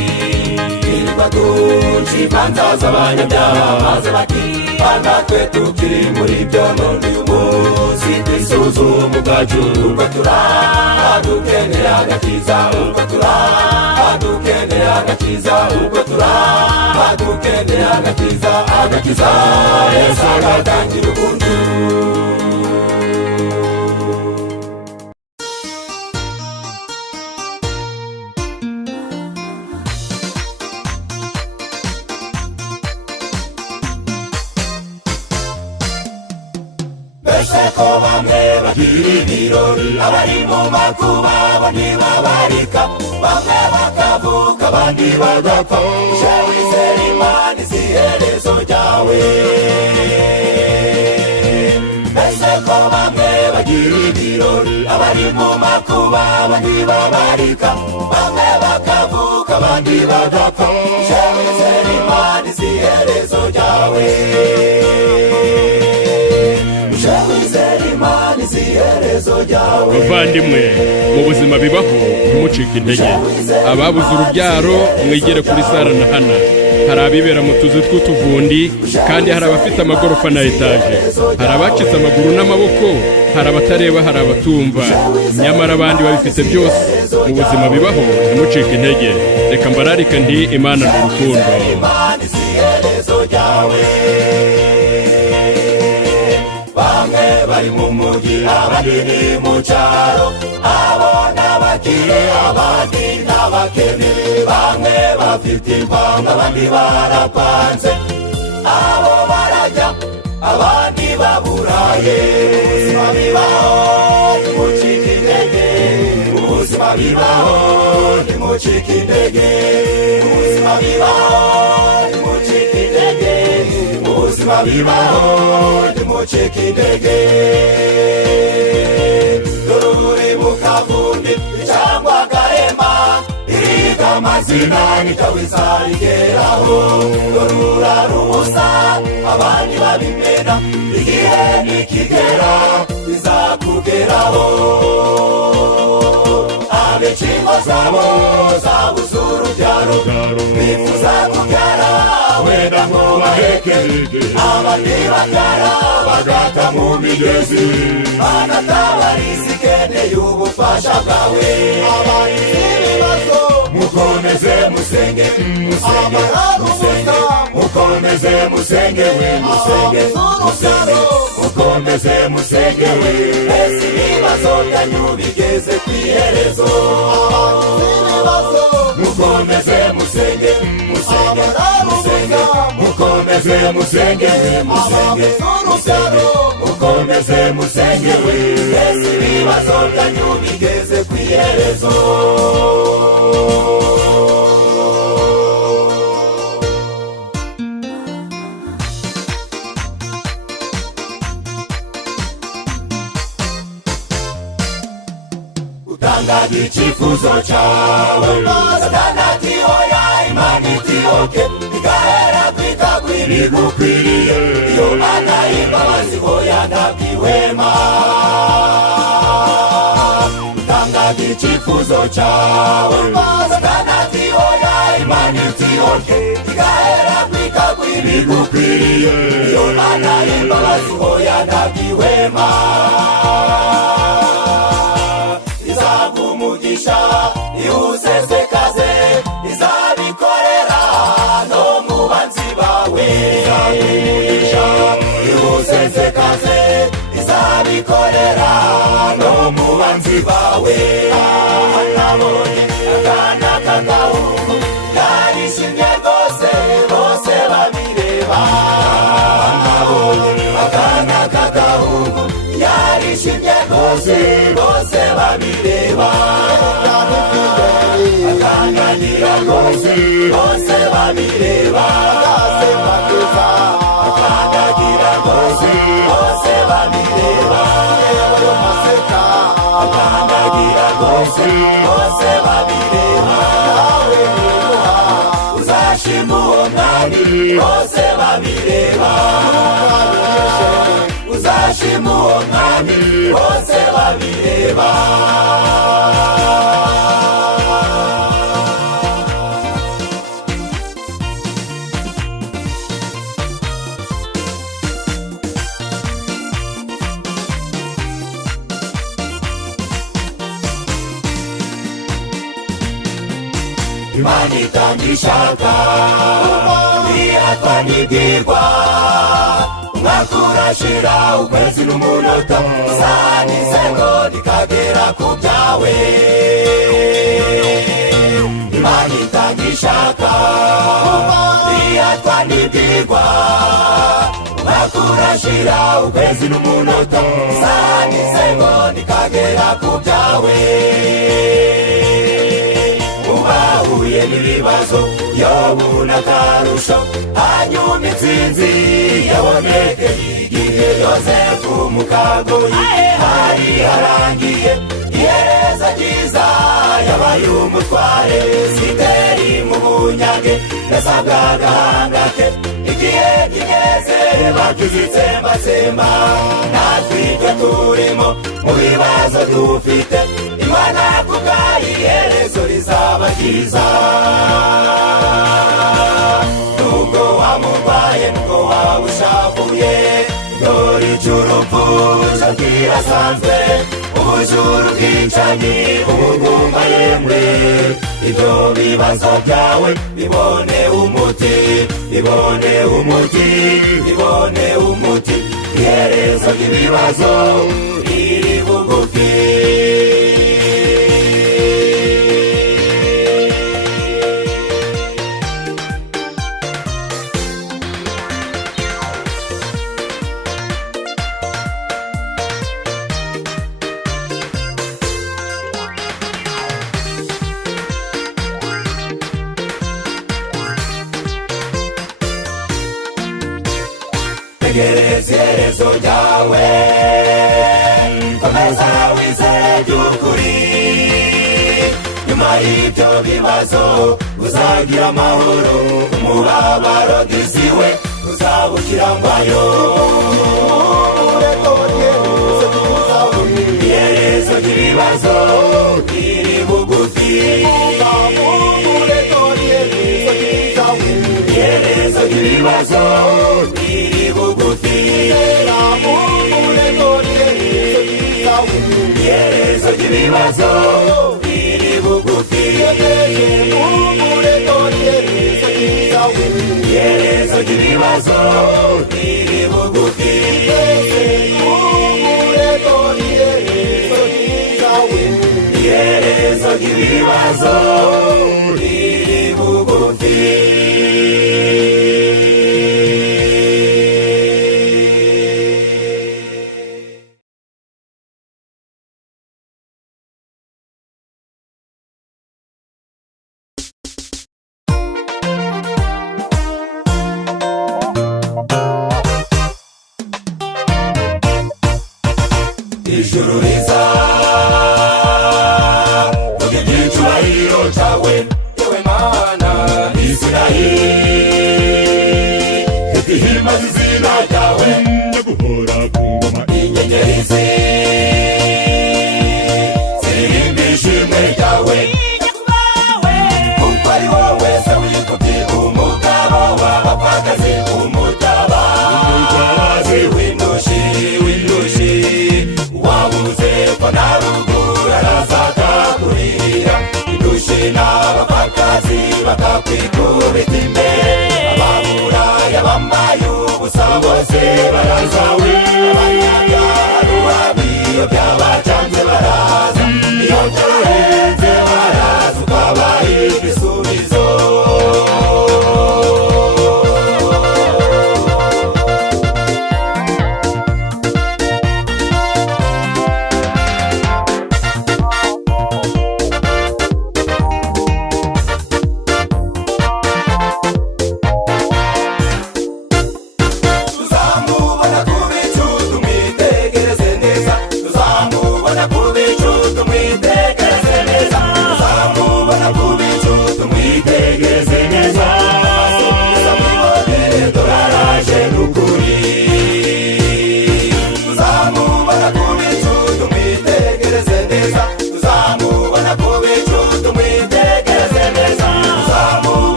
birirwa duca imanza z'abanyabyaha maze bakihana, twe tukiri muri byo none uyu munsi twisuzuma ubwacu, ubwo turadukeneye agakiza, ubwo turadukeneye agakiza, ubwo turadukeneye agakiza, agakiza Yesu agatangira ubuntu. mbese ko bamwe bagira ibirori abari mu makuba bo ntibabarika bamwe bakavuka abandi bagapfa uje wizera Imana izi iherezo ryawe mbese ko bamwe bagira ibirori abari mu makuba bo ntibabarika bamwe bakavuka abandi bagapfa uje wizera Imana izi iherezo ryawe bavandimwe mu buzima bibaho ntimucike intege ababuze urubyaro mwigere kuri Sara na Hana hari abibera mu tuzu tw'utuvundi kandi hari abafite amagorofa na etaje hari abacitse amaguru n'amaboko hari abatareba hari abatumva nyamara abandi babifite byose mu buzima bibaho ntimucike intege reka mbararike nti Imana ni urukundo bamwe bari mu mugi abandi ni mu cyaro abo n'abakire abandi n'abakene bamwe bafite impanga abandi barapanze abo barajya abandi baburaye ubuzima bibaho ntimucike intege ubuzima bibaho ntimucike intege ubuzima bibaho ntimucike intege ubuzima bibaho ntimucike intege dore uri mu kavundi cyangwa agahema iriga amazina nitawizarigeraho dore urara ubusa abandi babimena igihe nikigera bizakugeraho abecingo zabo zabuze urubyaro bifuza kubyara wenda ngo bahekeke abandi bakara bagata mu migezi banatabariza ikeneye ubufasha bwawe abagize ibibazo mukomeze musenge musenge musenge mukomeze musenge we musenge musenge mukomeze musenge we ese ibibazo byanyu bigeze ku iherezo mukomeze musenge musenge musenge mukomeze musenge we musenge musenge mukomeze musenge we ese ibibazo byanyu bigeze ku iherezo utangaga icyifuzo cyawe satani ati oya Imana iti oke igahera kwikagwira igukwiriye iyo Mana y'imbabazi oya ntabwihwema utangaga icyifuzo cyawe satani ati oya Imana iti oke igahera kwikagwira igukwiriye iyo Mana y'imbabazi oya ntabwihwema umugisha iwusesekaze izabikorera no mu banzi bawe umugisha iwusesekaze izabikorera no mu banzi bawe nabonye akana k'agahungu yarishimye rwose bose babireba nabonye akana k'agahungu yarishimye rwose bose babireba akanganira rwose bose babireba akandagira rwose bose babireba akandagira rwose bose babireba uzashima uwo mwami bose babireba uzashima uwo mwami bose babireba Imana itanga ishaka ntihatwa n'ibwirwa umwaka urashira ukwezi n'umunota isaha n'isegonda ikagera ku byawe Imana itanga ishaka ntihatwa n'ibwirwa umwaka kurashira ukwezi n'umunota isaha n'isegonda ikagera ku byawe ubahuye n'ibibazo Yobu n'akarusho hanyuma intsinzi yabonekeye igihe Yozefu mu kagoyi hari harangiye ihereza ryiza yabaye umutware Esiteri mu bunyage yasabwa agahanga ke igihe kigeze bakizitsembatsemba natwe ibyo turimo mu bibazo dufite Imana kubwayo iherezo rizaba ryiza nubwo wamurwaye nubwo waba ushavuye dore icy'urupfu cyo kirasanzwe ubujura ubwicanyi ubugumba yemwe ibyo bibazo byawe bibone umuti bibone umuti bibone umuti iherezo ry'ibibazo riri bugufi tegereza iherezo ryawe komeza wizere by'ukuri nyuma y'ibyo bibazo uzagira amahoro umubabaro giziwe uzabukirangwayo iherezo ry'ibibazo riri bugufi iherezo ry'ibibazo riri bugufi iherezo ry'ibibazo riri bugufi iherezo ry'ibibazo riri bugufi iherezo ry'ibibazo riri bugufi ijuru riza vuga iby'icyubahiro cyawe yewe Mana Isirayeli ihimbaza izina ryawe nyaguhora ku ngoma inyenyeri ziririmba ishimwe ryawe kuko ari wowe se wikubye umugabo w'abapfakazi umutabazi w'indushi wabuze ko na ruguru arazaka kuririra indushi n'abapfakazi bakakwikubita imbere ababuraye bambaye ubusa bose barazawe abanyaga ruhabiyo byabacanze baraza iyo byarenze baraza ukabaye igisubizo tuzamubona ku bicu tumwitegereze neza tuzamubona ku bicu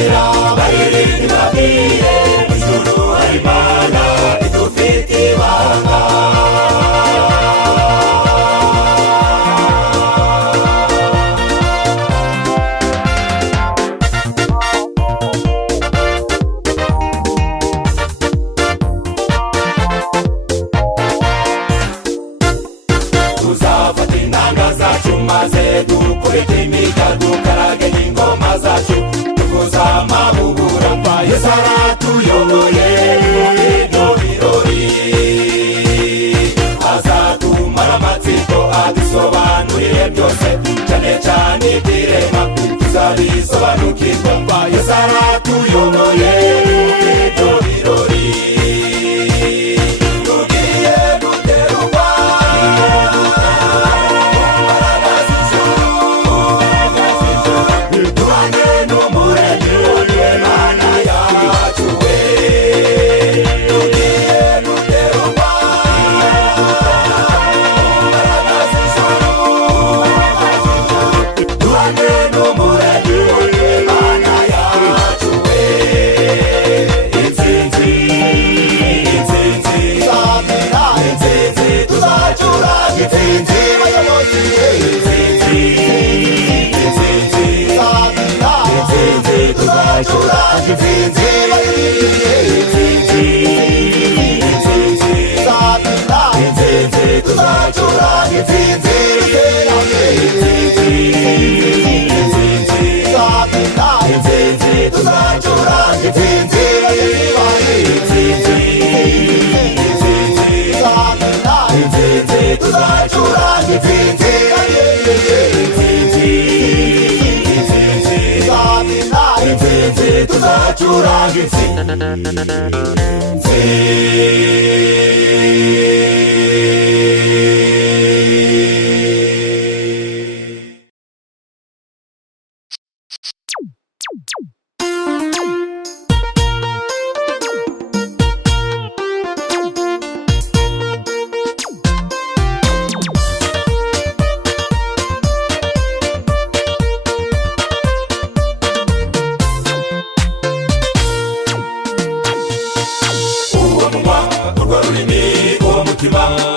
kera baririmbyi babwire ijuru hari Imana idufite ibanga. Tuzafata inanga zacu maze dukubite imijya dukarage n'ingoma zacu tuvuza amahubura mva Yesu aratuyoboye muri ibyo birori. Azatumara amatsiko adusobanurire byose cyane cyane iby'irema tuzabisobanukirwa mva Yesu aratuyoboye muri ibyo birori. Tugiye guterwa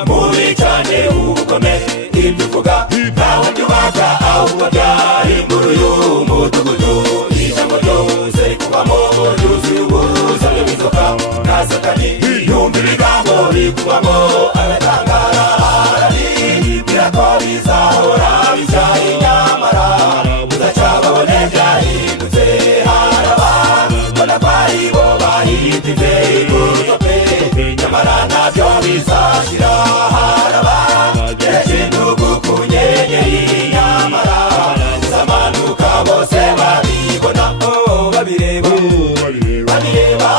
mubi cyane ubugome ibyo uvuga ntawe byubaka ahubwo byari inkuru y'umudugudu. Ijambo ryose rikubamo ryuzuye ubuza bw'inzoka na Satani yumva ibigambo bikubamo agatangara araribwira ko bizahora bicaye nyamara buzacya babone byahindutse haraba mbona ko ari bo bahitinze ikuzo pe nyamara ntabyo bizashira haraba ikintugu ku nyenyeri nyamara zamanuka bose babibona babireba babireba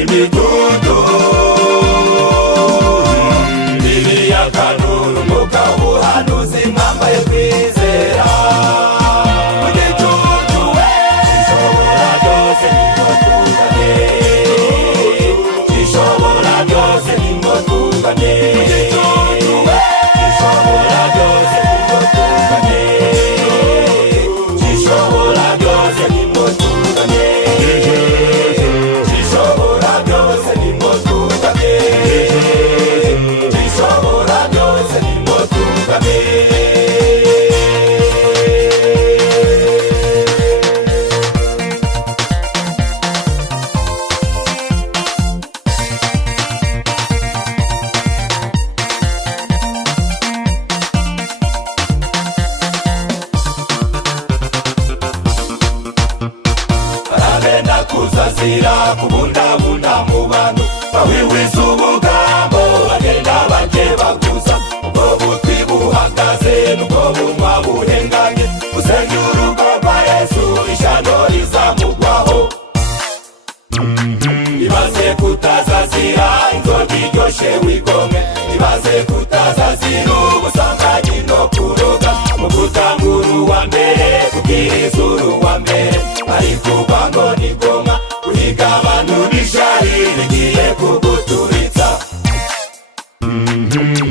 imidudu Bibiliya kanura umwuka w'ubuhanuzi mwambaye kwizera mu gicucu we gishobora byose nimwo tugane gishobora byose nimwo tugane mu gicucu we gishobora byose nimwo tugane gishobora kuzazira kubundabunda mu bantu bahwihwisa ubugambo bagenda bakebaguza ubwo butwi buhagaze n'ubwo bunwa buhenganye usenya urugo rwa Yesu ishano rizamugwaho ibaze kutazazira inzoga iryoshe wigomwe ibaze kutazazira ubusambanyi no kuroga mu gutangura uwa mbere kubwiriza uruwa mbere ariko urwango n'igomwa guhiga abantu n'ishari rigiye kuguturitsa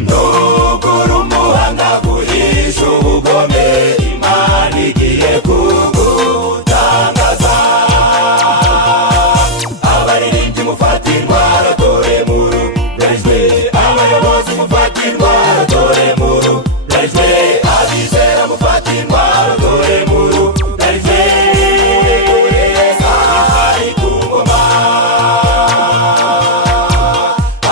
ntugure umuhanga guhisha ubugome Imana igiye kugutangaza abaririmbyi mufatirwa dore murugejwe abayobozi mufatirwa dore murugejwe abizera mufatirwa dore murugejwe ari ku ngoma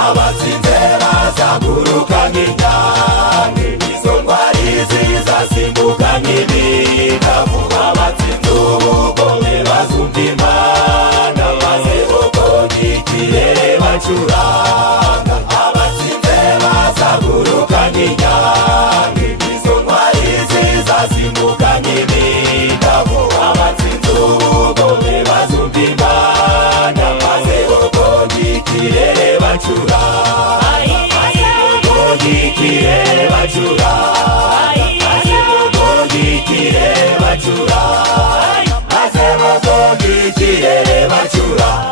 abatsinze bazaguruka nk'inyange izo ndwari zizasimbuka nk'ibikapu abatsinze ubugome bazumva Imana maze bokoga ikirere bacuranga abatsinze bazaguruka nk'inyange izo ndwari zizasimbuka nk'ibikapu abatsinze ubugome bazumva Imana maze bokoga ikirere bacuranga bokoga ikirere bacuranga bokoga ikirere bacuranga maze bokoga ikirere bacuranga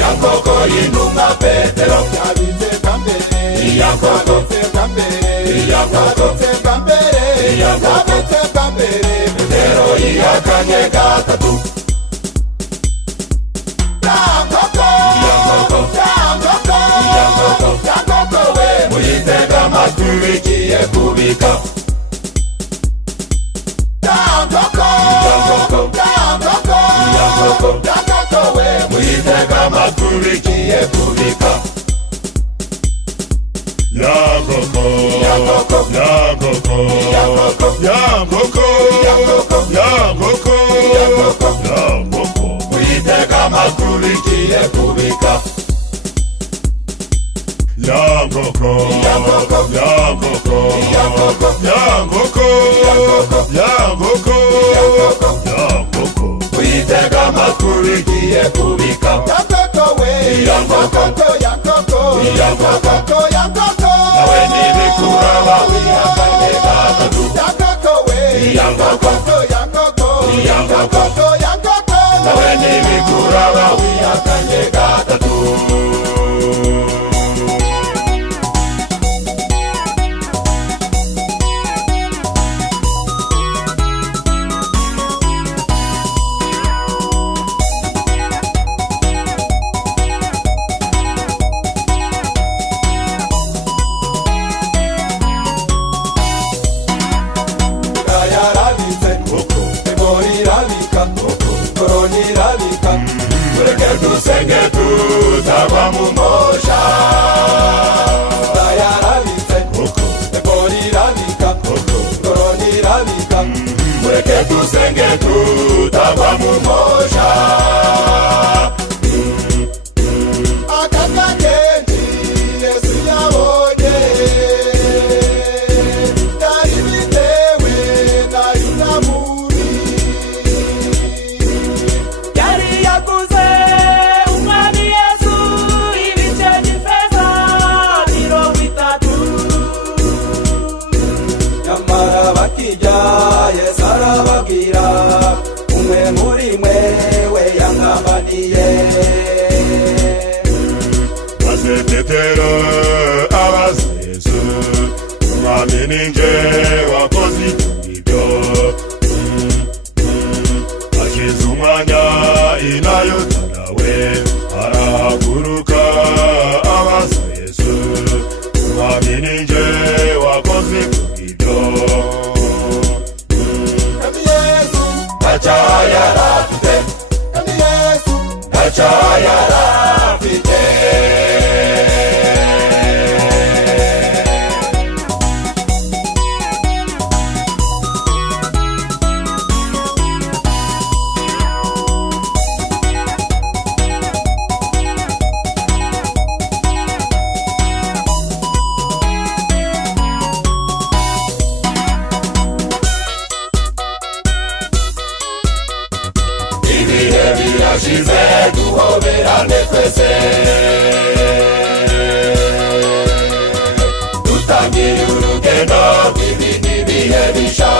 Yankoko y'intumwa Petero yabize kambere yabize kambere Petero yihakanye gatatu Yankoko we muyitega amatwi igiye kubika Yankoko we muyitega amatwi igiye kubika Yankoko muyitega amatwi igiye kubika Yankoko muyitega amatwi igiye kubika nawe nibikuraba wihangane gatatu nawe nibikuraba wihangane gatatu dusenge tutagwa mu mosha yarabitse egorirabika goronirabika mureke dusenge tutagwa mu mosha akakakendi Yesu yabonye nari bitewe na yunamuri yari yaguze umwami Yesu ibice by'ifeza 30 nyamara bakijya Yesu arababwira umwe muri mwewe yangambaniye maze Petero abaza Yesu mwami ninjye wakoze ibyo ibyo Kami Yesu, ntacyo yarafite Kami Yesu, ntacyo yarafite ibihe birashize duhoberane twese dutangiye urugendo rw'ibindi bihe bisha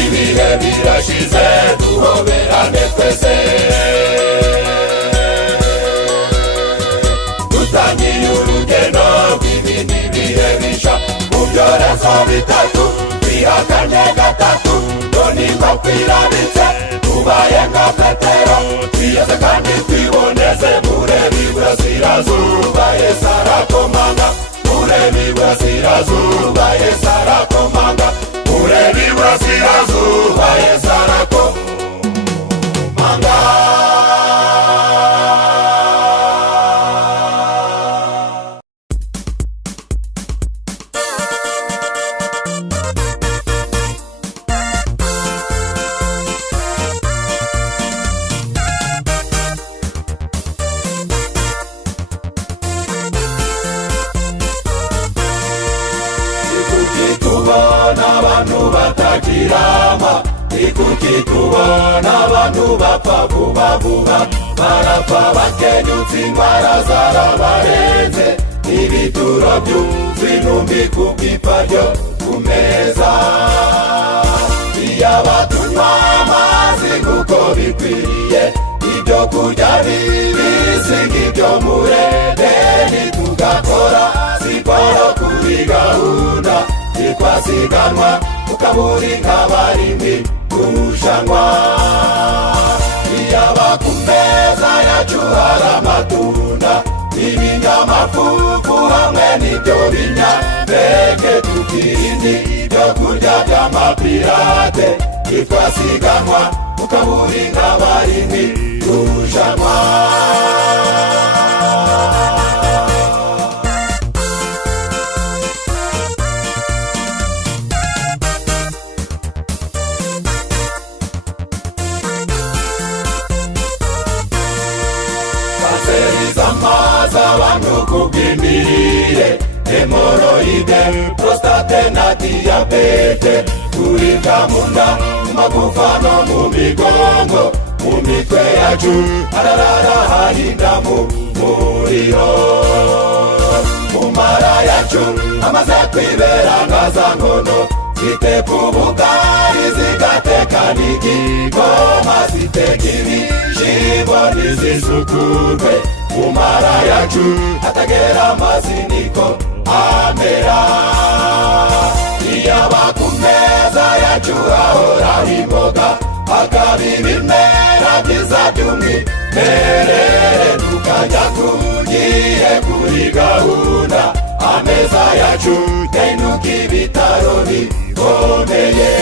ibihe birashize duhoberane twese dutangiye urugendo rw'ibindi bihe bisha mu byorezo bitatu twihakanye gatatu none ko kwirabitse tubaye nka petero twiyeze kandi twiboneze mureba iburasirazuba yesu arakomanga mureba iburasirazuba yesu arakomanga mureba iburasirazuba yesu arakomanga tubona abantu batakirama ikuki tubona abantu bapfa vuba vuba barapfa bakenyutse indwara zarabarenze ibituro byuzuye intumbi ku bwipfa ryo ku meza iyaba tunywa amazi nk'uko bikwiriye ibyo kurya bibisi nk'ibyo muri edeni tugakora siporo kuri gahunda twasiganwa tukaburi nk'abarimi kurushanwa iyaba ku meza yacu hari amatunda ibinyamafufu hamwe n'ibyo binyampeke tukirinde ibyo kurya by'amapirate twasiganwa tukaburi nk'abarimi kurushanwa amazi abantu kubw'imirire hemoroide prostate na diyabete kuribwa mu nda mu magufa no mu migongo mu mitwe yacu hararara hahinda mu muriro mu mara yacu amaze kwibera ngaza nkono ziteka ubugari zigateka n'igikoma ziteka ibishimbo ntizisukurwe mu mara yacu atagera amazi niko amera iyaba ku meza yacu hahora imboga hakaba ibimera byiza by'umwimerere tukajya tugiye kuri gahunda ameza yacu yahinduka ibitaro bikomeye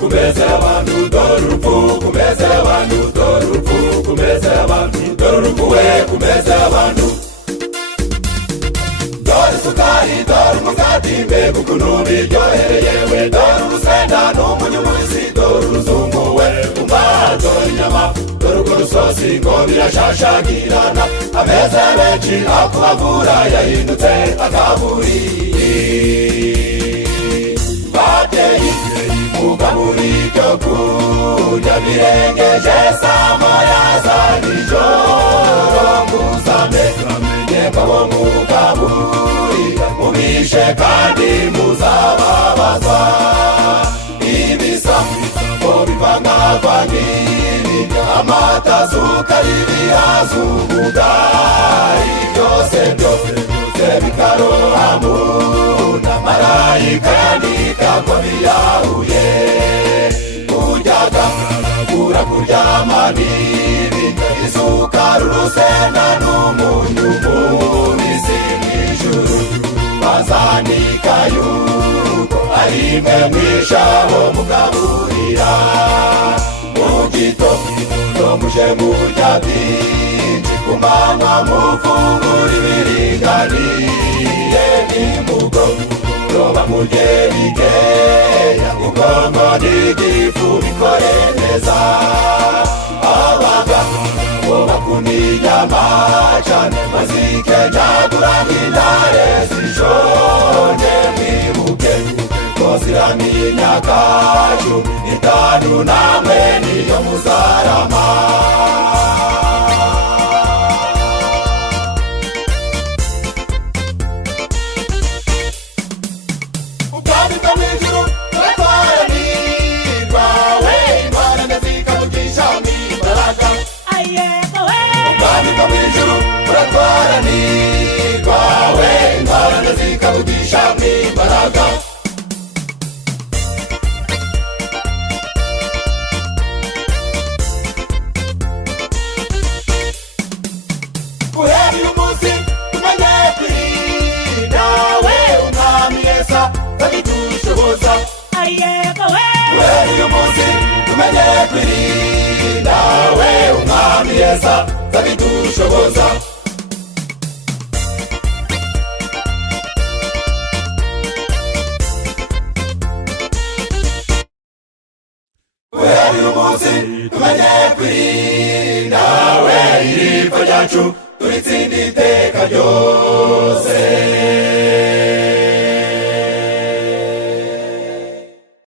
kumeze abantu dore urupfu kumeze abantu dore urupfu kumeze abantu dore urupfu we kumeze abantu dore isukari dore umugati mbega ukuntu biryohereye we dore urusenda n'umunyu mubisi dore uruzungu we umva dore inyama dore urwo rusosi ngo birashashagirana ameze benshi akubavura yahindutse akaburi babyeyi mugabura ibyo kurya birengeje saa moya za nijoro muzamenye ko abo mugaburira mubishe kandi muzababazwa ibisambo bivangavangiri amata sukari ibihaza ubugari byose byose bikarohamu na marayika yandika ko biyahuye kuryaga kura kuryama bibi isukari urusenda n'umunyu mubisi mw'ijuru bazanika yuko ari mwe mwishabo mugaburira mu gitondo muje murya byinshi ku manywa mufungura ibiringaniye nimugoroba murye bikeya ubwonko n'igifu bikore neza abagabo bakunda inyama cane bazikenyagura nk'intare zishonje mwibuke ko ziramiye imyaka 15 namwe niyo muzarama turitsinda iteka ryose